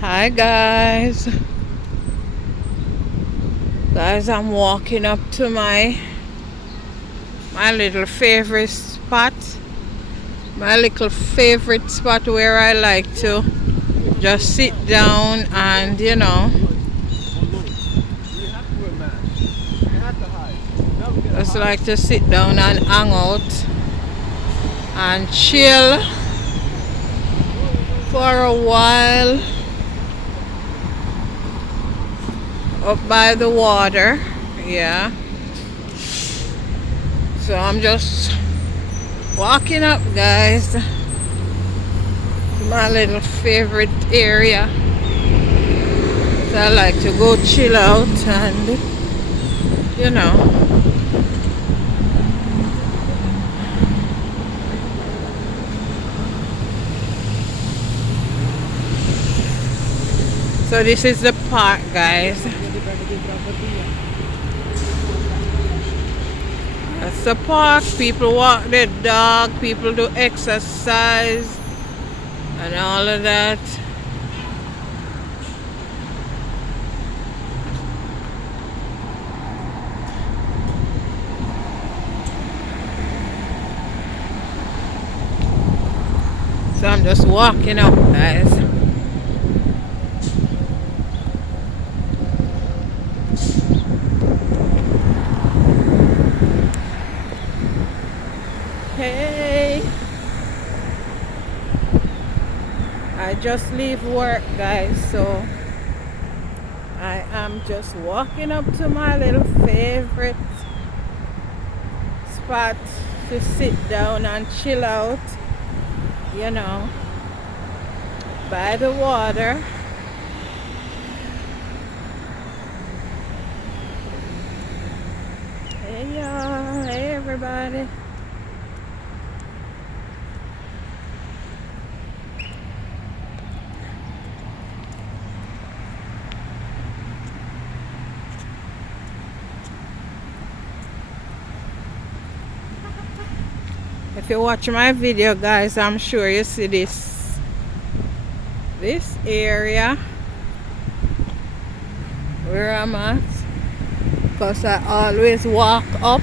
Hi guys, I'm walking up to my little favorite spot, my little favorite spot where I like to just sit down and just like to sit down and hang out and chill for a while up by the water. Yeah, so I'm just walking up, guys, to my little favorite area. So I like to go chill out and you know so this is the park, guys. That's the park. People walk their dog, people do exercise and all of that. So I'm just walking up, guys. Hey, I just leave work, guys, so I am just walking up to my little favorite spot to sit down and chill out, by the water. Hey y'all, hey everybody. If you watch my video, guys, I'm sure you see this area where I'm at, because I always walk up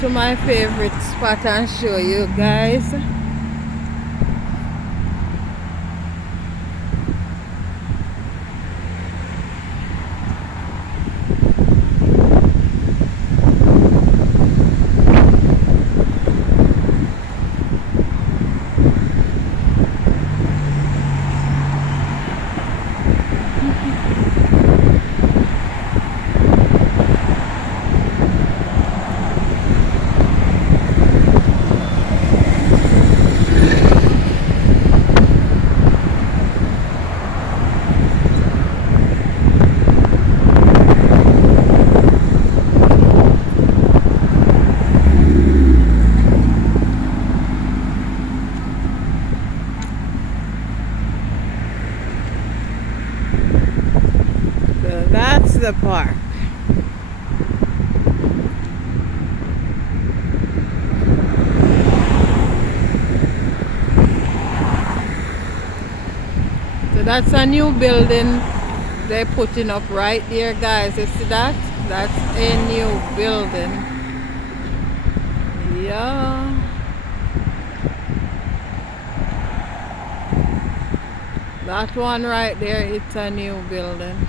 to my favorite spot and show you guys. So that's the park. So that's a new building they're putting up right there, guys. You see that? That's a new building. Yeah. That one right there, it's a new building.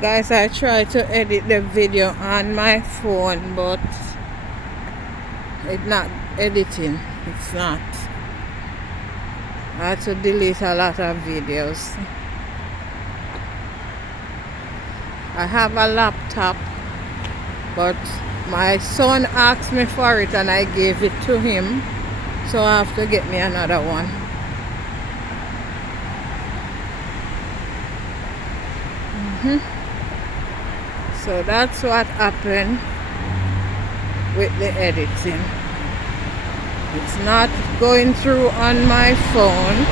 Guys, I try to edit the video on my phone, but it's not editing. It's not. I had to delete a lot of videos. I have a laptop, but my son asked me for it and I gave it to him, so I have to get me another one. So that's what happened with the editing. It's not going through on my phone.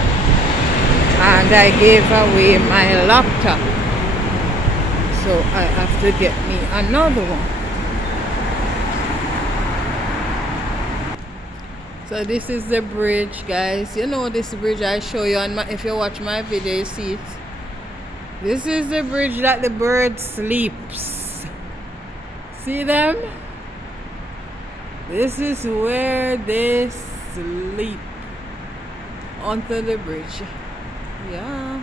and I gave away my laptop, so I have to get me another one. So this is the bridge, guys. You know this bridge I show you on if you watch my video, you see it. This is the bridge that the bird sleeps. See them? This is where they sleep, onto the bridge. Yeah.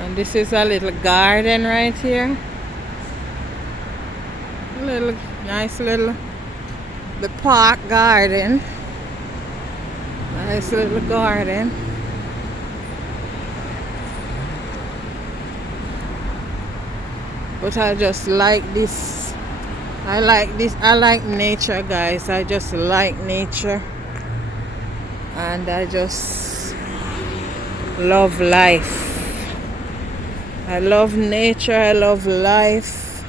And this is a little garden right here. A little nice little the park garden. Nice little garden. But I just like this. I like this. I like nature, guys. I just like nature. And I just love life. I love nature. I love life.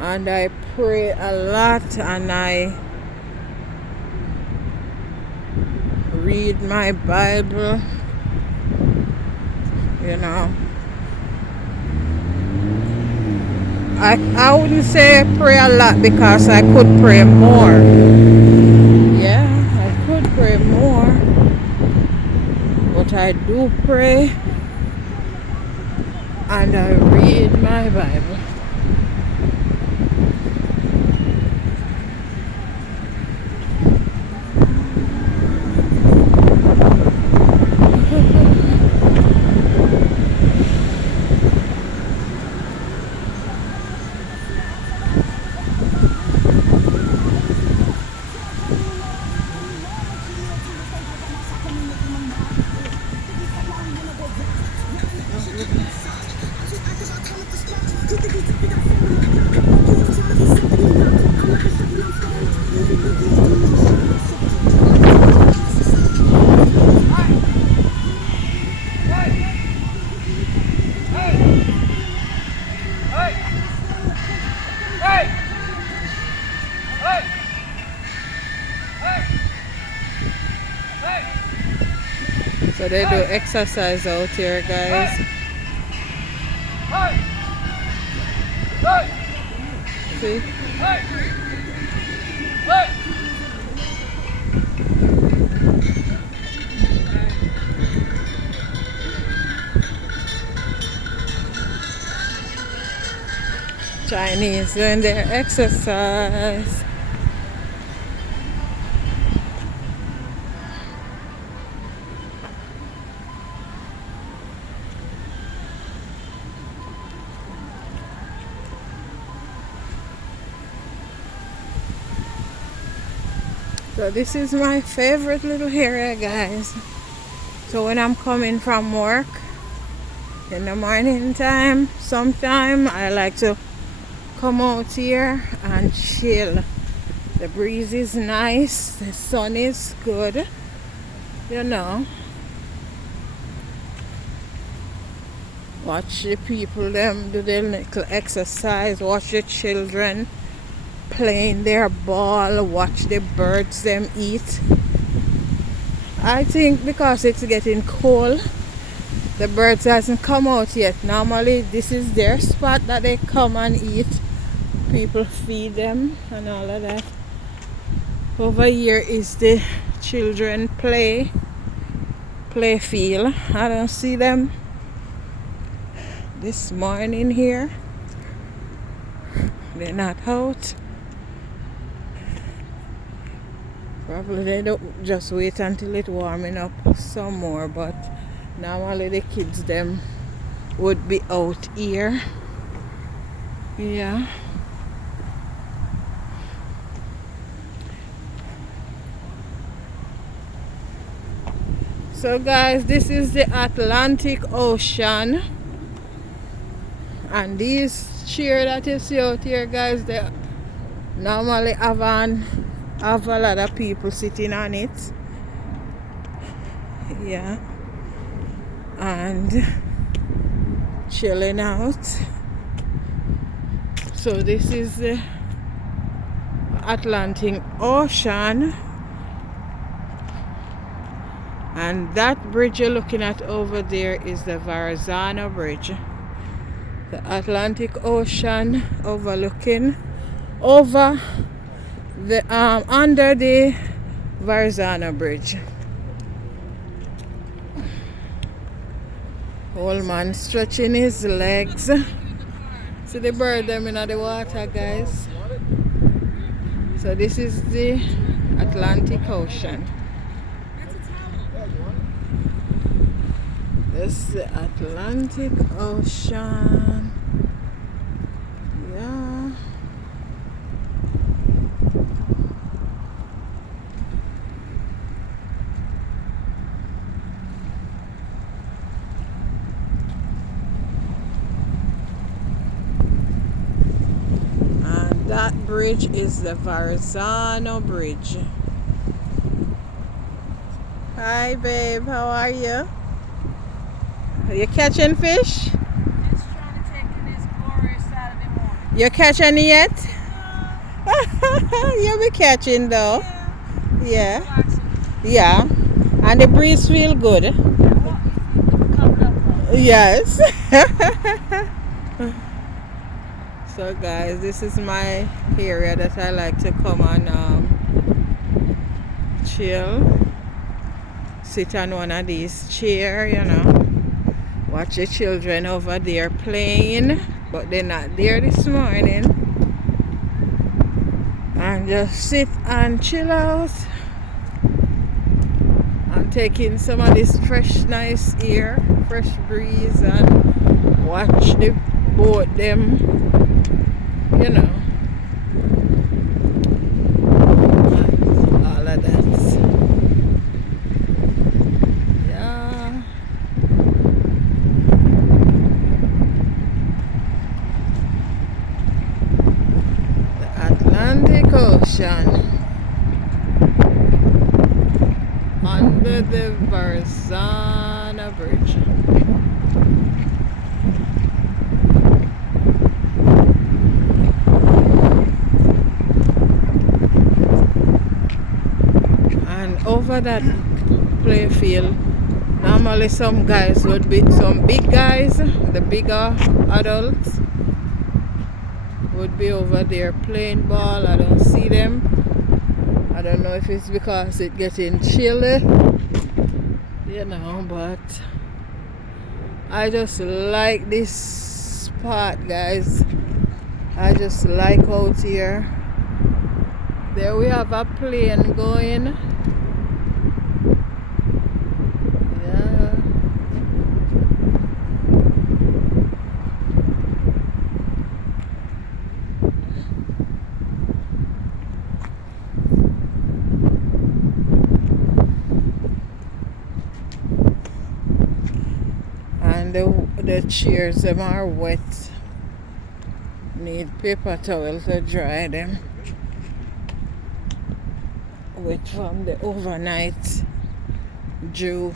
And I pray a lot, and I read my Bible, you know. I wouldn't say pray a lot because I could pray more. Yeah, I could pray more. But I do pray, and I read my Bible. So they do exercise out here, guys. See? Chinese doing their exercise. So this is my favorite little area, guys. So when I'm coming from work in the morning time, sometime I like to come out here and chill. The breeze is nice, the sun is good, you know. Watch the people them do their little exercise, watch the children playing their ball, watch the birds them eat. I think because it's getting cold, the birds hasn't come out yet. Normally this is their spot that they come and eat. People feed them and all of that. Over here is the children play field. I don't see them this morning here. They're not out. Probably they don't just wait until it's warming up some more, but normally the kids them would be out here. Yeah. So guys, this is the Atlantic Ocean, and these chairs that you see out here, guys, they normally have a lot of people sitting on it. Yeah, and chilling out. So this is the Atlantic Ocean, and that bridge you're looking at over there is the Verrazano Bridge. The Atlantic Ocean overlooking over the under the Verrazano Bridge. Old man stretching his legs. See the bird them in the water, guys. So this is the Atlantic Ocean. This is the Atlantic Ocean. Yeah. And that bridge is the Verrazano Bridge. Hi babe, how are you? Are you catching fish? Just trying to take in this glorious Saturday morning. You catch any yet? You be catching though. Yeah. Relaxing. Yeah. And the breeze feel good. What if you covered up though? Yes. So guys, this is my area that I like to come and chill. Sit on one of these chairs, you know. Watch the children over there playing, but they're not there this morning. And just sit and chill out and take in some of this fresh, nice air, fresh breeze, and watch the boat them, you know. All of that. Atlantic Ocean under the Verrazano Bridge. And over that play field, normally some guys would be, some big guys, the bigger adults, would be over there playing ball. I don't see them. I don't know if it's because it's getting chilly, you know, but I just like this spot, guys. I just like out here. There we have a plane going. Yeah. And the chairs them are wet. Need paper towel to dry them. Wet from the overnight dew.